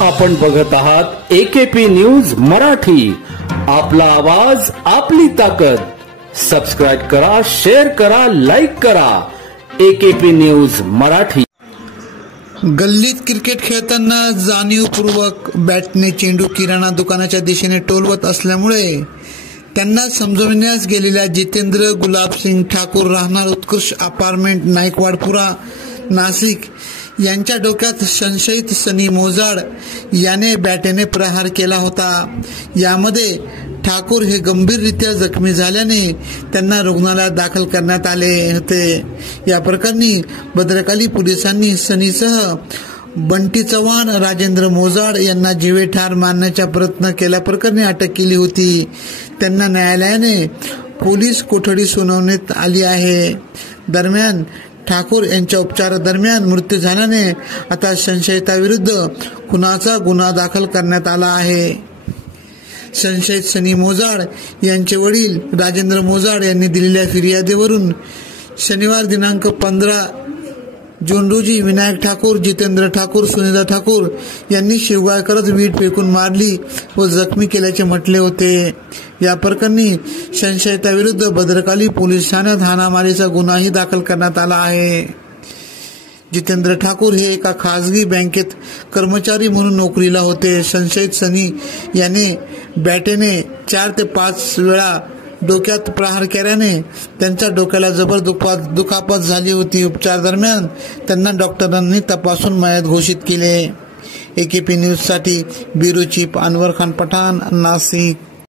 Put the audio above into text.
आपण बघत आहात AKP न्यूज मराठी, आपला आवाज आपली ताकद। सबस्क्राइब करा, शेअर करा, लाईक करा। AKP news Marathi. गल्लीत क्रिकेट खेळताना जाणीवपूर्वक बॅटने चेंडू किराणा दुकानाच्या दिशेने टोलवत असल्यामुळे त्यांना समजविण्यास गेलेल्या जितेंद्र गुलाबसिंग ठाकूर, राहणार उत्कृष्ट अपार्टमेंट, नाईकवाडपुरा, नाशिक यांच्या डोक्यात संशयित सनी मोजाड याने बॅटने प्रहार केला होता। यामध्ये ठाकूर हे गंभीररित्या जखमी झाल्याने त्यांना रुग्णालयात दाखल करण्यात आले होते। या प्रकरणी भद्रकाली पोलिसांनी सनीसह बंटी चव्हाण, राजेंद्र मोजाड यांना जीवे ठार मारण्याचा प्रयत्न केल्याप्रकरणी अटक केली होती। त्यांना न्यायालयाने पोलीस कोठडी सुनावण्यात आली आहे। दरम्यान ठाकूर यांच्या उपचारादरम्यान मृत्यू झाल्याने आता संशयिताविरुद्ध खुनाचा गुन्हा दाखल करण्यात आला आहे। संशयित सनी मोजाड यांचे वडील राजेंद्र मोजाड यांनी दिलेल्या फिर्यादीवरून शनिवार दिनांक 15 जून रोजी विनायक ठाकूर, जितेंद्र ठाकूर, सुनीता ठाकूर यांनी शिवगाळ करत वीट फेकून मारली व जखमी केल्याचे म्हटले होते। या प्रकरणी संशयिताविरुद्ध भद्रकाली पोलीस ठाण्यात हाणामारीचा गुन्हाही दाखल करण्यात आला आहे। जितेंद्र ठाकूर हे एका खासगी बँकेत कर्मचारी म्हणून नोकरीला होते। संशयित सनी याने बॅटेने 4 ते 5 वेळा डोक्यात प्रहार केल्याने त्यांच्या डोक्याला जबर दुखापत झाली होती। उपचार दरम्यान त्यांना डॉक्टरांनी तपासून मयत घोषित केले। AKP न्यूज साठी ब्युरो चीफ अनवर खान पठाण, नाशिक।